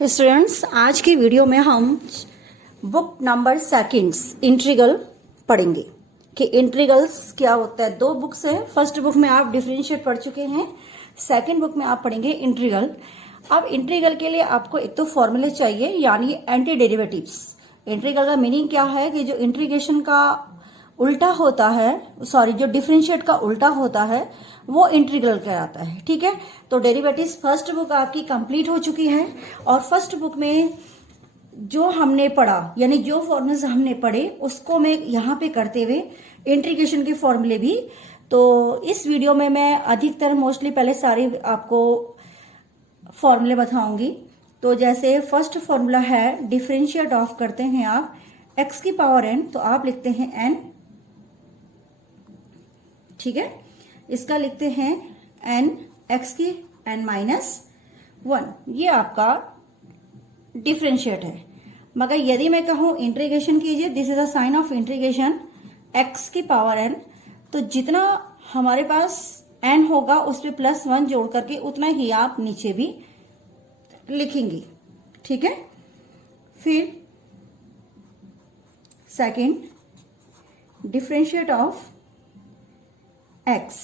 Students, आज की video में हम बुक नंबर सेकंड्स इंटीग्रल पढ़ेंगे कि इंटीग्रल्स क्या होता है। दो बुक्स है, फर्स्ट बुक में आप डिफरेंशिएट पढ़ चुके हैं, सेकंड बुक में आप पढ़ेंगे इंटीग्रल। अब इंटीग्रल के लिए आपको एक तो फॉर्मूले चाहिए, यानी एंटी डेरिवेटिव्स। इंटीग्रल का मीनिंग क्या है कि जो इंटीग्रेशन का उल्टा होता है, सॉरी जो डिफरेंशिएट का उल्टा होता है वो इंटीग्रल कहलाता है। ठीक है, तो डेरिवेटिव्स फर्स्ट बुक आपकी कंप्लीट हो चुकी है और फर्स्ट बुक में जो हमने पढ़ा यानी जो फॉर्मूले हमने पढ़े उसको मैं यहाँ पे करते हुए इंटीग्रेशन के फॉर्मूले भी, तो इस वीडियो में मैं अधिकतर मोस्टली पहले सारे आपको फॉर्मूले बताऊंगी। तो जैसे फर्स्ट फॉर्मूला है डिफरेंशिएट ऑफ करते हैं आप x की पावर n, तो आप लिखते हैं n। ठीक है, इसका लिखते हैं n x की n माइनस 1, ये आपका डिफरेंशिएट है। मगर यदि मैं कहूं इंटीग्रेशन कीजिए, this is the sine of integration x की पावर n, तो जितना हमारे पास n होगा उस पर +1 जोड़ करके उतना ही आप नीचे भी लिखेंगे। ठीक है, फिर second differentiate of x,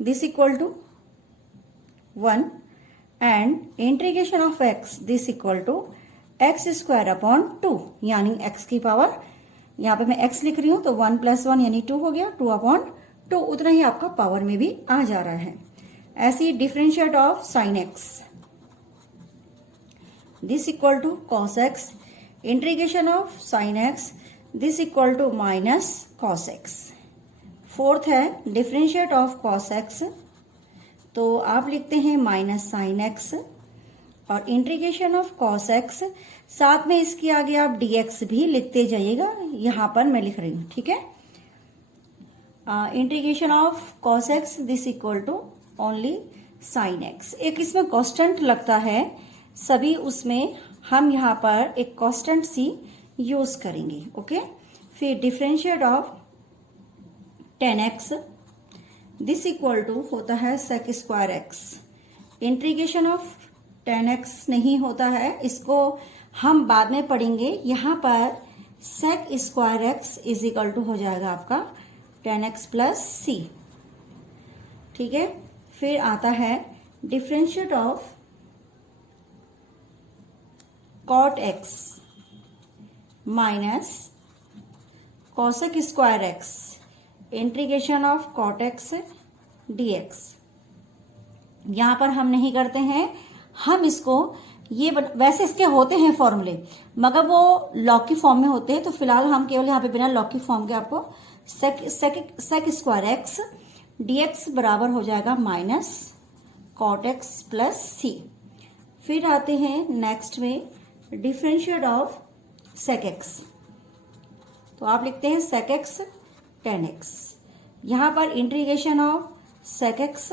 this equal to 1 and integration of x this equal to x square upon 2, यानी x की पावर, यहाँ पे मैं x लिख रही हूं तो 1 + 1 यानी 2 हो गया, 2/2 उतना ही आपका पावर में भी आ जा रहा है। ऐसी differentiate of sine x, this equal to cos x, integration of sine x, this equal to minus cos x। Fourth है डिफरेंशिएट ऑफ कॉस x, तो आप लिखते हैं माइनस साइन x और इंटीग्रेशन ऑफ कॉस x, साथ में इसके आगे आप dx भी लिखते जाइएगा, यहां पर मैं लिख रही हूं। ठीक है, integration of cos x this equal to only sine x। एक इसमें कांस्टेंट लगता है सभी, उसमें हम यहां पर एक कांस्टेंट सी यूज करेंगे। ओके, फिर differentiate of 10x this equal to होता है sec square x। Integration of 10x नहीं होता है, इसको हम बाद में पढ़ेंगे। यहां पर sec square x is equal to हो जाएगा आपका 10x + c। ठीक है, फिर आता है differentiate of cot x minus cosec square x, integration of cot x dx। यहां पर हम नहीं करते हैं, हम इसको वैसे इसके होते हैं फॉर्मूले मगर वो लॉग की फॉर्म में होते हैं, तो फिलहाल हम केवल यहाँ पे बिना लॉग की फॉर्म के आपको sec स्क्वायर x dx बराबर हो जाएगा माइनस cot x + c। फिर आते हैं नेक्स्ट में डिफरेंशिएट ऑफ sec x, तो आप लिखते हैं sec x 10x। यहां पर integration of sec x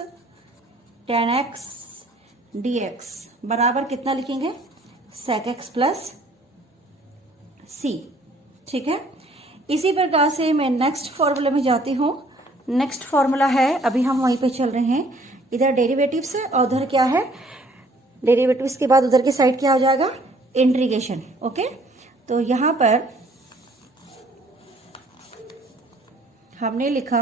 10x dx बराबर कितना लिखेंगे sec x + c। ठीक है, इसी प्रकार से मैं नेक्स्ट फॉर्मूला में जाती हूं। नेक्स्ट फॉर्मूला है, अभी हम वहीं पे चल रहे हैं, इधर डेरिवेटिव्स है और उधर क्या है, डेरिवेटिव्स के बाद उधर की साइड क्या हो जाएगा इंटीग्रेशन। ओके, तो यहां पर हमने लिखा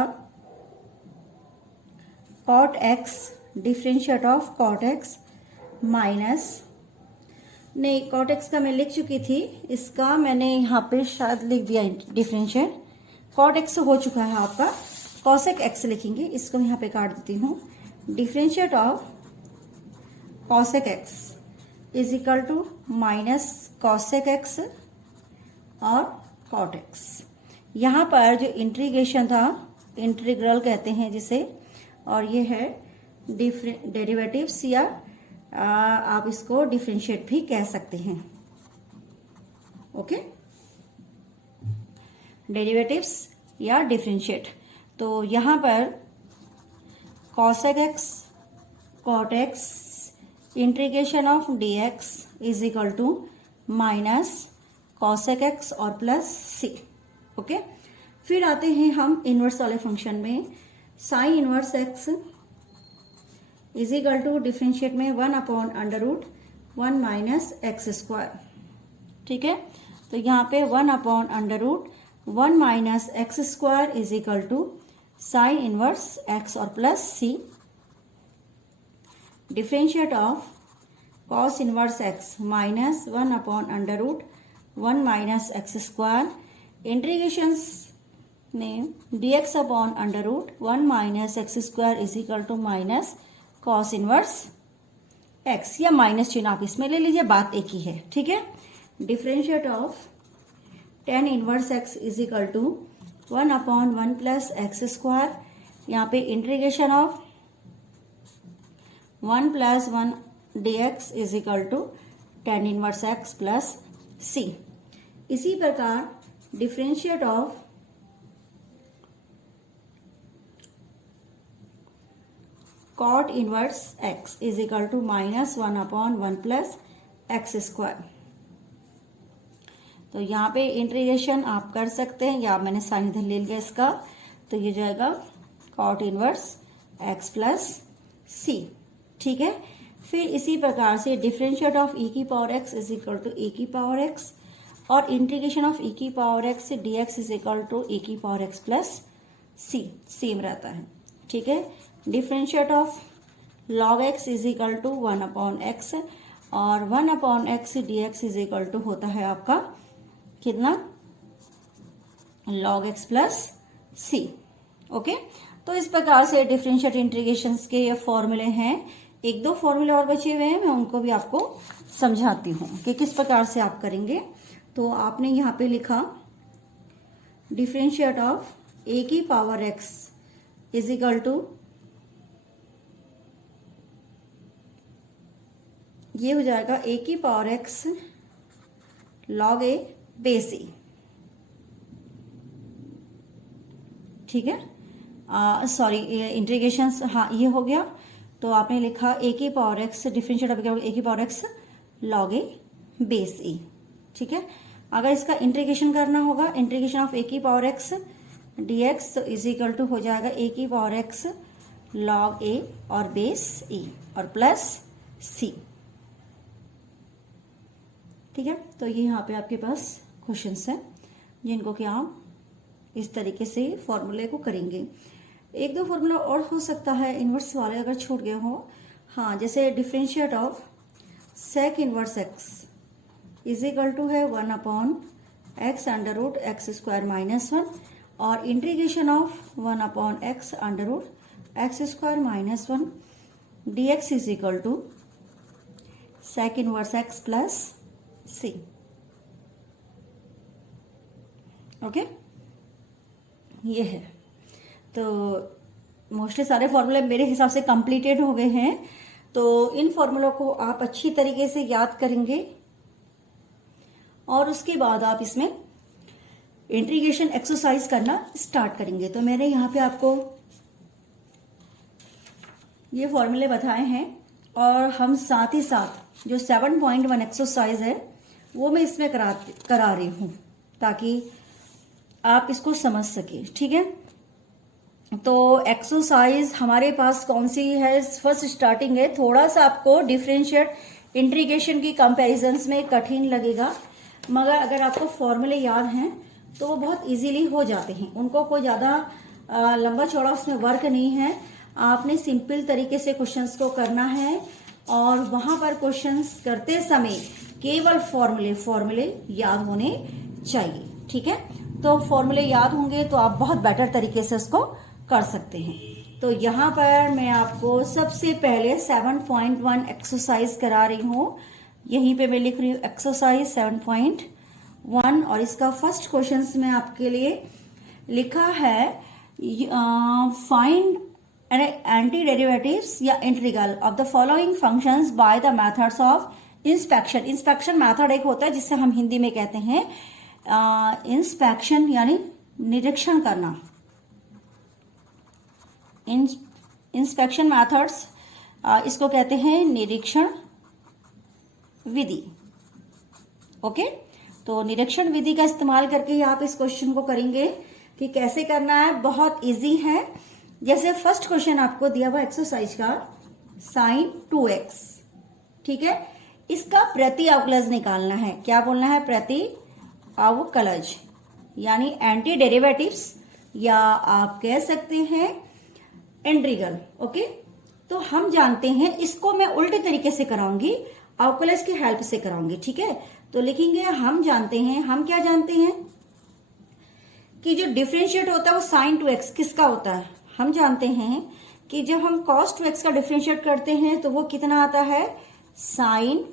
cot x differentiate of cot x minus, नहीं cot x का मैं लिख चुकी थी, इसका मैंने यहाँ पे शायद लिख दिया डिफरेंशिएट। cot x हो चुका है आपका, cosec x लिखेंगे, इसको यहाँ पे काट देती हूँ। Differentiate of cosec x is equal to minus cosec x और cot x। यहाँ पर जो इंटीग्रेशन था, इंटीग्रल कहते हैं जिसे, और ये है डेरिवेटिव्स या आप इसको डिफरेंशिएट भी कह सकते हैं। ओके, डेरिवेटिव्स या डिफरेंशिएट, तो यहाँ पर cosec x cot x integration of dx is equal to minus cosec x और प्लस c। ओके, फिर आते हैं हम इनवर्स वाले फंक्शन में। Sine inverse x is equal to differentiate में 1/√, 1 माइनस एक्स स्क्वायर, ठीक है। तो यहाँ पे 1 upon under root 1 minus x square is equal to sine inverse x और plus c. Differentiate of cos inverse x minus 1 upon under root 1 minus x square integrations में dx upon under root 1 minus x square is equal to minus cos inverse x, या minus चिन्ह आप इसमें ले लीजिए, बात एक ही है, ठीक है। Differentiate of tan inverse x is equal to 1 upon 1 plus x square, यहाँ पे integration of 1 plus 1 dx is equal to tan inverse x plus c. इसी प्रकार differentiate of cot inverse x is equal to minus 1 upon 1 plus x square. तो यहाँ पे integration आप कर सकते हैं, या मैंने साइन इधर ले लिया इसका, तो ये जाएगा cot inverse x plus C, ठीक है। फिर इसी प्रकार से डिफरेंशिएट ऑफ e की power x is equal to e की पावर x, और इंटीग्रेशन ऑफ e की पावर x से dx is equal to e की power x plus C, same रहता है, ठीक है। Differentiate of log x is equal to 1 upon x, और 1 upon x dx is equal to होता है आपका कितना, log x plus C, okay. तो इस प्रकार से डिफरेंशिएट इंटीग्रेशंस के ये फॉर्मूले हैं। एक दो फॉर्मूले और बचे हुए हैं, मैं उनको भी आपको समझाती हूँ कि किस प्रकार से आप करेंगे। तो आपने यहाँ पे लिखा डिफरेंशिएट ऑफ ए की power x is equal to, ये हो जाएगा ए की power x log a base a, ठीक है। सॉरी, इंटीग्रेशन, हाँ ये हो गया। तो आपने लिखा ए की power x differentiate of a की power x log a base a, ठीक है। अगर इसका इंटीग्रेशन करना होगा, इंटीग्रेशन ऑफ ए की पावर एक्स dx तो इज इक्वल टू हो जाएगा ए की पावर एक्स log ए और बेस ए और प्लस सी, ठीक है। तो ये यहाँ पे आपके पास क्वेश्चंस हैं जिनको कि आप इस तरीके से फॉर्मूले को करेंगे। एक दो फॉर्मूला और हो सकता है इनवर्स वाले अगर छूट गए हो, हाँ, जैसे differentiate of sec inverse x is equal to है 1 upon x under root x square minus 1, और integration of 1 upon x under root x square minus 1 dx is equal to sec inverse x plus C, okay. ये है, तो mostly सारे फॉर्मूले मेरे हिसाब से कंप्लीटेड हो गए हैं। तो इन फॉर्मूलों को आप अच्छी तरीके से याद करेंगे और उसके बाद आप इसमें इंटीग्रेशन एक्सरसाइज करना स्टार्ट करेंगे। तो मैंने यहाँ पे आपको ये फॉर्मूले बताए हैं, और हम साथ ही साथ जो 7.1 एक्सरसाइज है वो मैं इसमें करा रही हूँ ताकि आप इसको समझ सके, ठीक है। तो एक्सरसाइज हमारे पास कौन सी है, फर्स्ट स्टार्टिंग है। थोड़ा सा आपको डिफरेंशिएट इंटीग्रेशन की कंपैरिजंस में कठिन लगेगा, मगर अगर आपको फॉर्मूले याद हैं तो वो बहुत इजीली हो जाते हैं, उनको कोई ज़्यादा लंबा चौड़ा उसमें वर्क नहीं है। आपने सिंपल तरीके से क्वेश्चंस को करना है, और वहां पर क्वेश्चंस करते समय केवल फॉर्मूले याद होने चाहिए, ठीक है। तो फॉर्मूले याद होंगे तो आप बहुत बेटर तरीके से इसको कर सकते हैं। तो यहाँ पर मैं आपको सबसे पहले 7.1 एक्सरसाइज करा रही हूँ। यहीं पे मैं लिख रही हूँ एक्सरसाइज 7.1, और इसका फर्स्ट क्वेश्चन में आपके लिए लिखा है फाइंड एंटी डेरिवेटिव्स या integral of the following functions by the methods of inspection. Inspection method एक होता है जिससे हम हिंदी में कहते हैं इंस्पेक्शन, यानी निरीक्षण करना। इंस्पेक्शन मेथड्स इसको कहते हैं निरीक्षण विधि, ओके। तो निरीक्षण विधि का इस्तेमाल करके ही आप इस क्वेश्चन को करेंगे कि कैसे करना है। बहुत इजी है। जैसे फर्स्ट क्वेश्चन आपको दिया हुआ एक्सरसाइज का sin 2x, ठीक है। इसका प्रति अवकलज निकालना है। क्या बोलना है? प्रति अवकलज, यानी एंटी डेरिवेटिव्स, या आप कह सकते हैं इंटीग्रल। ओके, तो हम जानते हैं, इसको मैं उल्टे तरीके से कराऊंगी, अवकलज की हेल्प से कराऊंगी। ठीक है, तो लिखेंगे हम जानते हैं, हम क्या जानते हैं कि जो डिफरेंशिएट होता है वो साइन टू एक्स किसका होता है? हम जानते हैं कि जब हम कॉस टू एक्स का डिफरेंशिएट करते हैं तो वो कितना आता है? Sign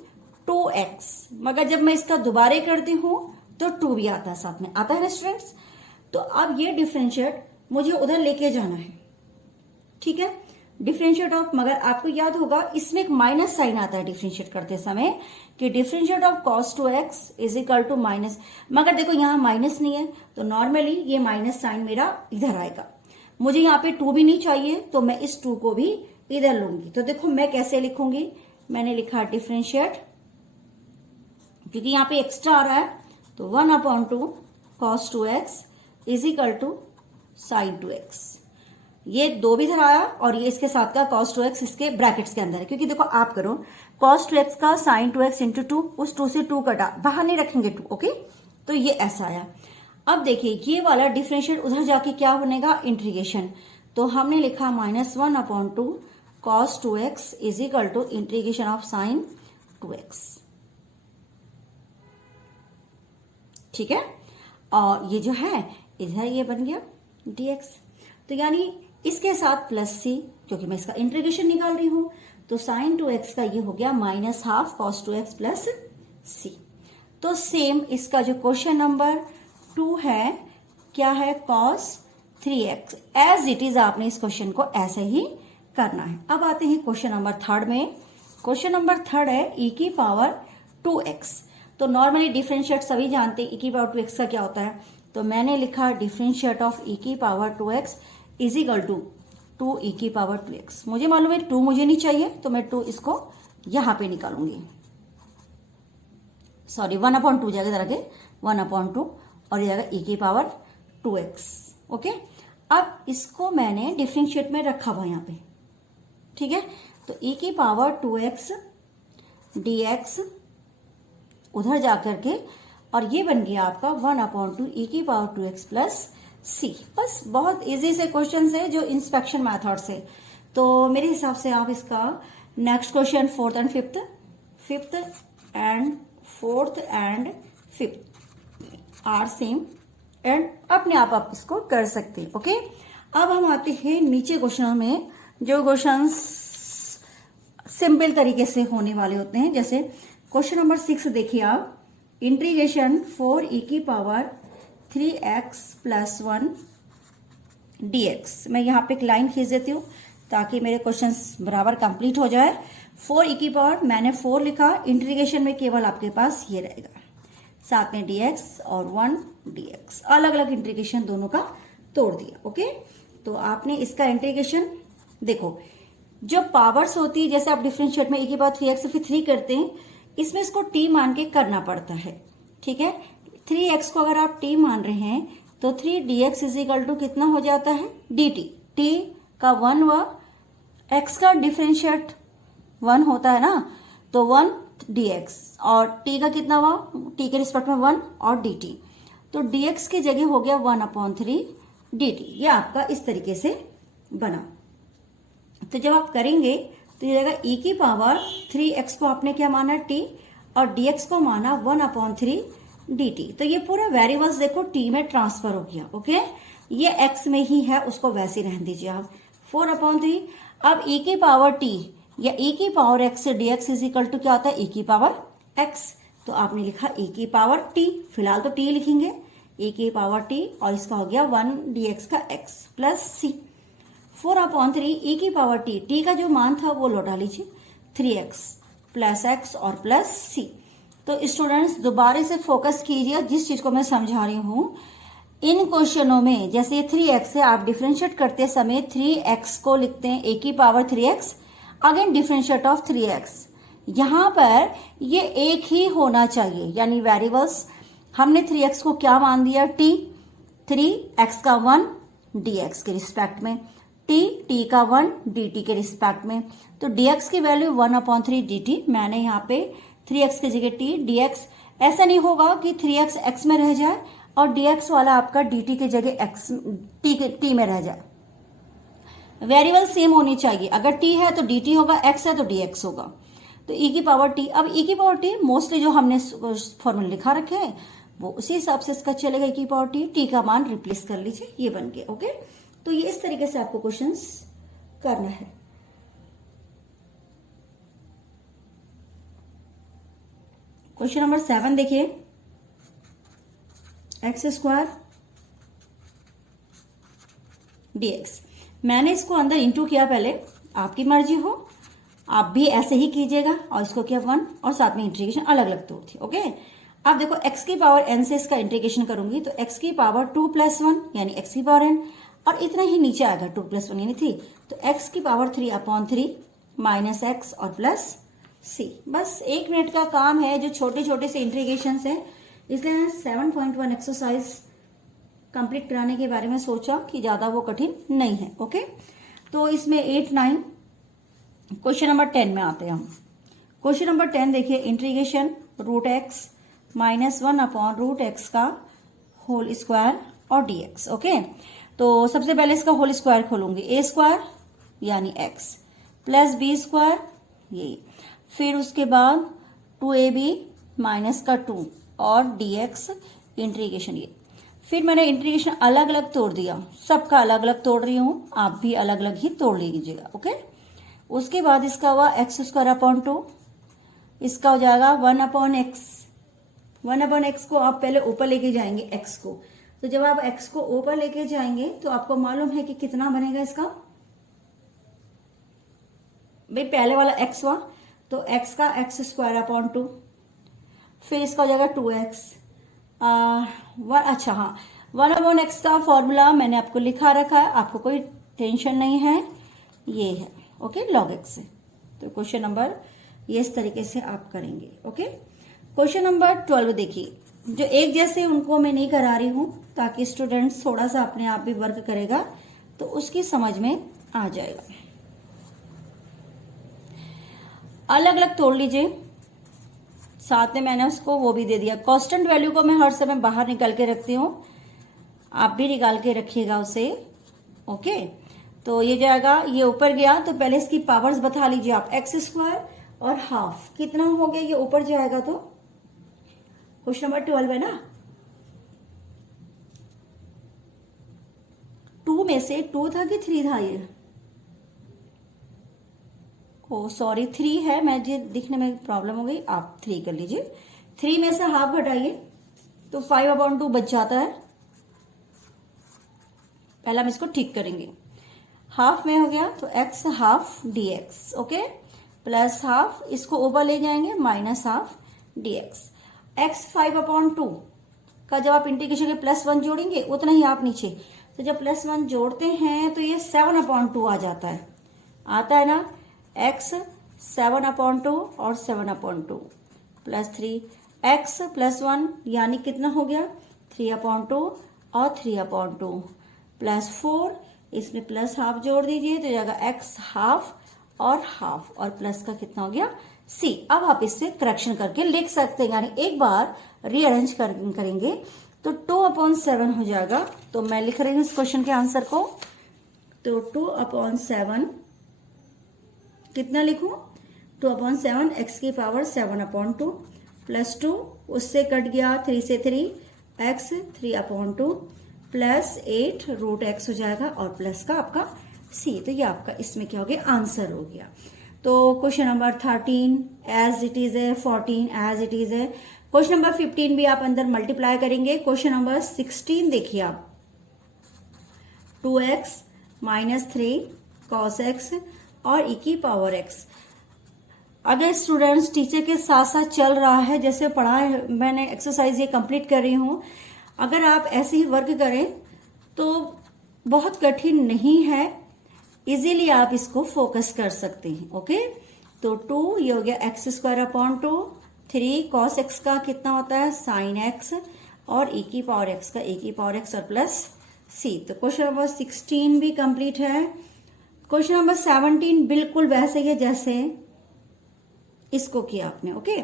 two x. मगर जब मैं इसका दोबारा करती हूं तो टू भी आता है, साथ में आता है ना स्टूडेंट्स। तो अब ये डिफरेंशिएट मुझे उधर लेके जाना है। ठीक है, डिफरेंशिएट ऑफ, मगर आपको याद होगा इसमें एक माइनस साइन आता है डिफरेंशिएट करते समय, कि differentiate of cos two x is equal to minus. मगर देखो यहाँ माइनस नहीं है, तो नॉर्मली ये माइनस साइन मेरा इधर आएगा। मुझे यहाँ पे टू भी नहीं चाहिए, तो मैं इस टू को भी इधर लूंगी। तो देखो मैं कैसे लिखूंगी, मैंने लिखा डिफरेंशिएट, क्योंकि यहाँ पे एक्स्ट्रा आ रहा है, तो 1/2 cos two x is equal to sine two x. ये दो भी इधर आया और ये इसके साथ का cos 2x इसके ब्रैकेट्स के अंदर है, क्योंकि देखो आप करो cos 2x का sin 2x इंटू 2, उस 2 से 2 कटा, बाहर नहीं रखेंगे 2। ओके, तो ये ऐसा आया। अब देखिए ये वाला डिफरेंशिएट उधर जाके क्या बनेगा? इंटीग्रेशन। तो हमने लिखा -1/2 cos 2x is equal to integration of sin 2x। ठीक है, और ये जो है इधर ये बन गया dx। तो यानी इसके साथ प्लस सी, क्योंकि मैं इसका इंटीग्रेशन निकाल रही हूं, तो साइन 2x का ये हो गया -1/2 cos 2x प्लस सी। तो सेम इसका जो क्वेश्चन नंबर 2 है, क्या है? cos 3x। As it is आपने इस क्वेश्चन को ऐसे ही करना है। अब आते हैं क्वेश्चन नंबर 3 में। क्वेश्चन नंबर 3 है e⁻²x। तो नॉर्मली डिफरेंशिएट सभी जानते हैं, e⁻²x का क्या होता है। तो मैंने लिखा differentiate of e⁻²x is equal to 2 e⁻²x। मुझे मालूम है 2 मुझे नहीं चाहिए, तो मैं 2 इसको यहां पे निकालूंगी। सॉरी, 1/2 जाएगा, जरा के 1/2 और ये जाएगा e⁻²x। ओके, अब इसको मैंने डिफरेंशिएट में रखा हुआ यहां पे। ठीक है, तो e⁻²x dx उधर जाकर के, और ये बन गया आपका 1/2 e⁻²x प्लस सी। बस बहुत इजी से क्वेश्चन है जो इंस्पेक्शन मेथड से। तो मेरे हिसाब से आप इसका next question 4th and 5th and 4th and 5th are same, and अपने आप इसको कर सकते हैं। ओके, अब हम आते हैं नीचे क्वेश्चनों में, जो क्वेश्चन सिंपल तरीके से होने वाले होते हैं। जैसे क्वेश्चन नंबर 6 देखिए आप, इंटीग्रेशन 4e⁻3x + 1 dx। मैं यहाँ पे एक लाइन खींच देती हूँ ताकि मेरे क्वेश्चंस बराबर कंप्लीट हो जाए। 4e⁻, मैंने 4 लिखा, इंटीग्रेशन में केवल आपके पास ये रहेगा, साथ में dx और 1 dx, अलग अलग इंटीग्रेशन दोनों का तोड़ दिया। ओके, तो आपने इसका इंटीग्रेशन देखो, जो पावर्स होती है, जैसे आप डिफरेंशिएट में e⁻3x फिर 3 करते हैं, इसमें इसको t मान के करना पड़ता है। ठीक है, 3x को अगर आप t मान रहे हैं तो 3 dx इज इक्वल टू कितना हो जाता है? dt। t का 1 हुआ, x का डिफरेंशिएट 1 होता है ना, तो 1 dx, और t का कितना हुआ? t के रिस्पेक्ट में 1 और dt, तो dx की जगह हो गया 1/3 dt। ये आपका इस तरीके से बना। तो जब आप करेंगे तो ये जाएगा e⁻3x को आपने क्या माना? t, और dx को माना 1/3 dt। तो ये पूरा वेरिएबल्स देखो t में ट्रांसफर हो गया। ओके, ये x में ही है, उसको वैसे ही रहने दीजिए आप, 4/3। अब e⁻t या e⁻x dx is equal to क्या होता है? e⁻x। तो आपने लिखा e⁻t, फिलहाल तो t लिखेंगे, e⁻t, और इसका हो गया 1 dx का x plus c। 4/3 e⁻t, t का जो मान था वो लौटा लीजिए, 3x प्लस x और प्लस c। तो स्टूडेंट्स दोबारा से फोकस कीजिए जिस चीज को मैं समझा रही हूं। इन क्वेश्चनों में जैसे 3x से आप डिफरेंशिएट करते समय 3x को लिखते हैं e⁻3x, again differentiate of 3x। यहां पर ये एक ही होना चाहिए, यानी वेरिएबल्स हमने 3x को क्या मान दिया? t, 3x का 1 dx के रिस्पेक्ट में, t का 1 dt के रिस्पेक्ट में। तो dx की वैल्यू 1/3 dt, मैंने यहाँ पे 3x की जगह t dx। ऐसा नहीं होगा कि 3x x में रह जाए और dx वाला आपका dt की जगह x t में रह जाए। वेरिएबल सेम होनी चाहिए, अगर t है तो dt होगा, x है तो dx होगा। तो e की पावर t, अब e की पावर t मोस्टली जो हमने फॉर्मूला लिखा रखे हैं वो उसी हिसाब से इसका चलेगा। e की पावर t का मान रिप्लेस कर लीजिए, ये बन गया। ओके, तो ये इस तरीके से आपको क्वेश्चंस करना है। क्वेश्चन नंबर 7 देखिए, एक्स स्क्वायर dx। मैंने इसको अंदर इंटू किया पहले, आपकी मर्जी हो, आप भी ऐसे ही कीजिएगा, और इसको किया 1 और साथ में इंटीग्रेशन अलग अलग तोड़ थी। ओके, अब देखो x की पावर n से इसका इंटीग्रेशन करूंगी तो x की पावर 2 + 1 यानी x की पावर n, और इतना ही नीचे आएगा 2 + 1 यानी 3, तो x की पावर 3/3 माइनस x और प्लस c। बस 1 मिनट का काम है, जो छोटे छोटे से इंटीग्रेशन है, इसलिए 7.1 एक्सरसाइज कंप्लीट कराने के बारे में सोचा कि ज्यादा वो कठिन नहीं है। ओके, तो इसमें 8, 9, क्वेश्चन नंबर 10 में आते हैं हम। क्वेश्चन नंबर 10 देखिए, इंटीग्रेशन √x -1 / √x का होल स्क्वायर और dx। ओके, तो सबसे पहले इसका होल स्क्वायर खोलूंगी, a² यानी x प्लस b² ये, फिर उसके बाद 2ab - 2 और dx इंटीग्रेशन ये। फिर मैंने इंटीग्रेशन अलग अलग तोड़ दिया, सबका अलग अलग तोड़ रही हूं, आप भी अलग अलग ही तोड़ लीजिएगा। ओके, उसके बाद इसका हुआ x² / 2, इसका हो जाएगा 1/x। 1/x को आप पहले ऊपर लेके जाएंगे x को, तो जब आप x को ऊपर लेके जाएंगे तो आपको मालूम है कि कितना बनेगा इसका, भाई पहले वाला x हुआ तो x का x² / 2, फिर इसका हो जाएगा 2x। अच्छा हाँ, 1/x का फॉर्मूला मैंने आपको लिखा रखा है, आपको कोई टेंशन नहीं है, ये है। ओके, log x से। तो क्वेश्चन नंबर ये इस तरीके से आप करेंगे। ओके, क्वेश्चन नंबर 12 देखिए, जो एक जैसे उनको मैं नहीं करा रही हूं ताकि स्टूडेंट्स थोड़ा सा अपने आप भी वर्क करेगा तो उसकी समझ में आ जाएगा। अलग अलग तोड़ लीजिए, साथ में मैंने उसको वो भी दे दिया। कांस्टेंट वैल्यू को मैं हर समय बाहर निकाल के रखती हूँ, आप भी निकाल के रखिएगा उसे। ओके, तो ये जाएगा, ये ऊपर गया तो पहले इसकी पावर्स बता लीजिए आप, x² और हाफ कितना हो गया, ये ऊपर जाएगा तो क्वेश्चन नंबर 12 है ना, 2 में से 2 था कि 3 था, ये ओ सॉरी 3 है, मैं ये दिखने में प्रॉब्लम हो गई, आप 3 कर लीजिए। 3 में से हाफ घटाइए तो 5/2 बच जाता है। पहले हम इसको ठीक करेंगे, हाफ में हो गया तो x half dx। Okay, plus half, इसको ऊपर ले जाएंगे माइनस हाफ dx। x 5/2 का जब आप इंटीग्रेशन के +1 जोड़ेंगे उतना ही आप नीचे, तो जब +1 जोड़ते हैं तो ये 7/2 आ जाता है, आता है ना, x 7/2 और 7/2 प्लस 3 x +1 यानी कितना हो गया 3/2 और 3/2 प्लस 4, इसमें प्लस हाफ जोड़ दीजिए तो जाएगा x हाफ और हाफ और प्लस का कितना हो गया c। अब आप इससे करेक्शन करके लिख सकते हैं, यानी एक बार रीअरेंज करेंगे तो 2/7 हो जाएगा। तो मैं लिख रही हूं इस क्वेश्चन के आंसर को, तो 2/7 कितना लिखूं, 2/7 x की पावर 7/2 प्लस 2, उससे कट गया 3 से 3 x 3/2 प्लस 8 √x हो जाएगा और प्लस का आपका c। तो ये आपका इसमें क्या हो गया, आंसर हो गया। तो question number 13 as it is है, 14 एज इट इज है। क्वेश्चन नंबर 15 भी आप अंदर मल्टीप्लाई करेंगे। क्वेश्चन नंबर 16 देखिए आप, 2x - 3 cos x और e की पावर x। अगर स्टूडेंट्स टीचर के साथ साथ चल रहा है, जैसे पढ़ा है मैंने एक्सरसाइज ये कंप्लीट कर रही हूं, अगर आप ऐसे ही वर्क करें तो बहुत कठिन नहीं है, इजीली आप इसको फोकस कर सकते हैं। ओके, तो 2 ये हो गया x²/2, 3 cos x का कितना होता है sin x और e की पावर x का e की पावर x और प्लस c। तो क्वेश्चन नंबर 16 भी कंप्लीट है। क्वेश्चन नंबर 17 बिल्कुल वैसे ही है जैसे इसको किया आपने। ओके,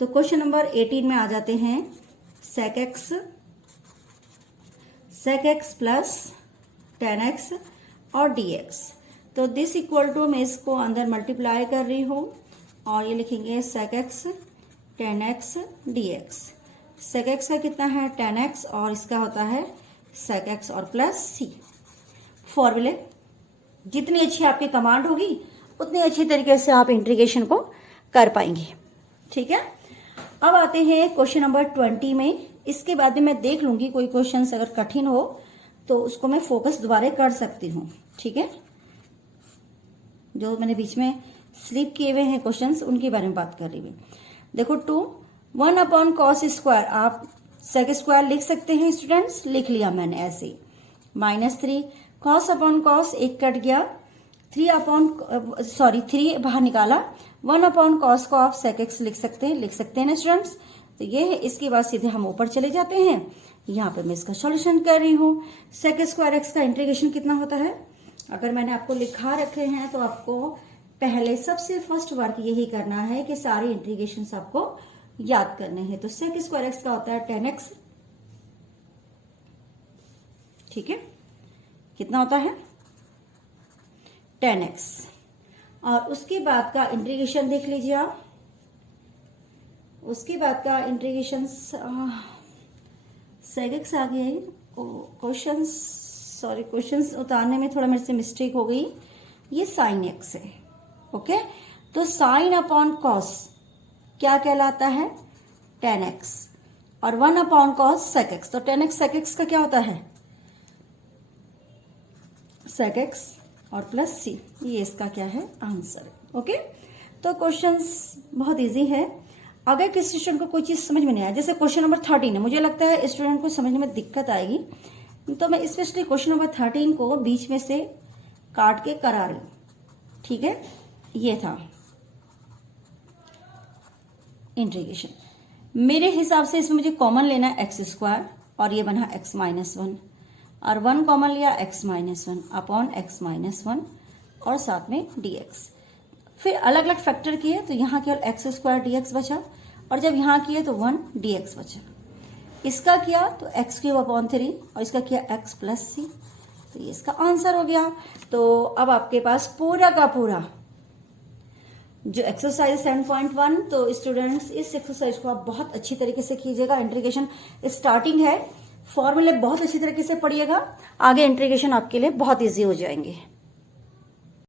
तो क्वेश्चन नंबर 18 में आ जाते हैं sec x plus tan x और dx। तो दिस इक्वल टू मैं इसको अंदर मल्टीप्लाई कर रही हूं और ये लिखेंगे sec x tan x dx। sec x का कितना है tan x और इसका होता है sec x और प्लस c। फॉर्मूले जितनी अच्छी आपकी कमांड होगी उतनी अच्छी तरीके से आप इंटीग्रेशन को कर पाएंगे। ठीक है, अब आते हैं क्वेश्चन नंबर 20 में। इसके बाद में मैं देख लूंगी कोई क्वेश्चन अगर कठिन हो तो उसको मैं फोकस दोबारा कर सकती हूँ। ठीक है, जो मैंने बीच में स्लिप किए हुए हैं क्वेश्चंस उनके बारे में बात कर रही हूँ। देखो 1 अपॉन कॉस स्क्वायर, आप सेक स्क्वायर लिख सकते हैं स्टूडेंट्स, लिख लिया मैंने ऐसे। -3 कॉस अपॉन कॉस, एक कट गया, 3 बाहर निकाला, 1 अपॉन कॉस को आप सेक एक्स लिख सकते हैं ना स्टूडेंट्स। तो ये है, इसके बाद सीधे हम ऊपर चले जाते हैं। यहाँ पे मैं इसका सॉल्यूशन कर रही हूँ। सेक स्क्वायर एक्स का इंटीग्रेशन कितना होता है, अगर मैंने आपको लिखा रखे हैं तो आपको पहले सबसे फर्स्ट वर्क यही करना है कि सारे इंटीग्रेशन आपको याद करने हैं। तो सेक स्क्वायर एक्स का होता है tan x। ठीक है, कितना होता है tan x। और उसके बाद का इंटीग्रेशन देख लीजिए आप। उसके बाद का इंटीग्रेशन सेक एक्स आ गया है। क्वेश्चंस उतारने में थोड़ा मेरे से मिस्टेक हो गई। ये साइन एक्स है। ओके, तो साइन अपॉन कॉस क्या कहलाता है tan x और 1 अपॉन कॉस सेक एक्स। तो tan x सेक एक्स का क्या होता है सेक एक्स और प्लस c। ये इसका क्या है आंसर। ओके, तो क्वेश्चंस बहुत इजी है। अगर किसी स्टूडेंट को कोई चीज समझ में नहीं आया, जैसे क्वेश्चन नंबर 13 है, मुझे लगता है स्टूडेंट को समझने में दिक्कत आएगी, तो मैं स्पेशली क्वेश्चन नंबर 13 को बीच में से काट के करा रही हूं। ठीक है, ये था इंटीग्रेशन। मेरे हिसाब से इसमें मुझे कॉमन लेना है एक्स स्क्वायर और ये बना x-1 और 1 कॉमन लिया x-1 अपॉन x-1 और साथ में dx। फिर अलग अलग फैक्टर किए तो यहाँ केवल एक्स स्क्वायर dx बचा और जब यहाँ किए तो 1 dx बचा। इसका किया तो x³ और इसका किया x प्लस c। तो ये इसका आंसर हो गया। तो अब आपके पास पूरा का पूरा जो एक्सरसाइज 7.1, तो स्टूडेंट्स इस एक्सरसाइज को आप बहुत अच्छी तरीके से कीजिएगा। इंटीग्रेशन स्टार्टिंग है, फॉर्मूले बहुत अच्छी तरीके से पढ़िएगा, आगे इंटीग्रेशन आपके लिए बहुत इजी हो जाएंगे।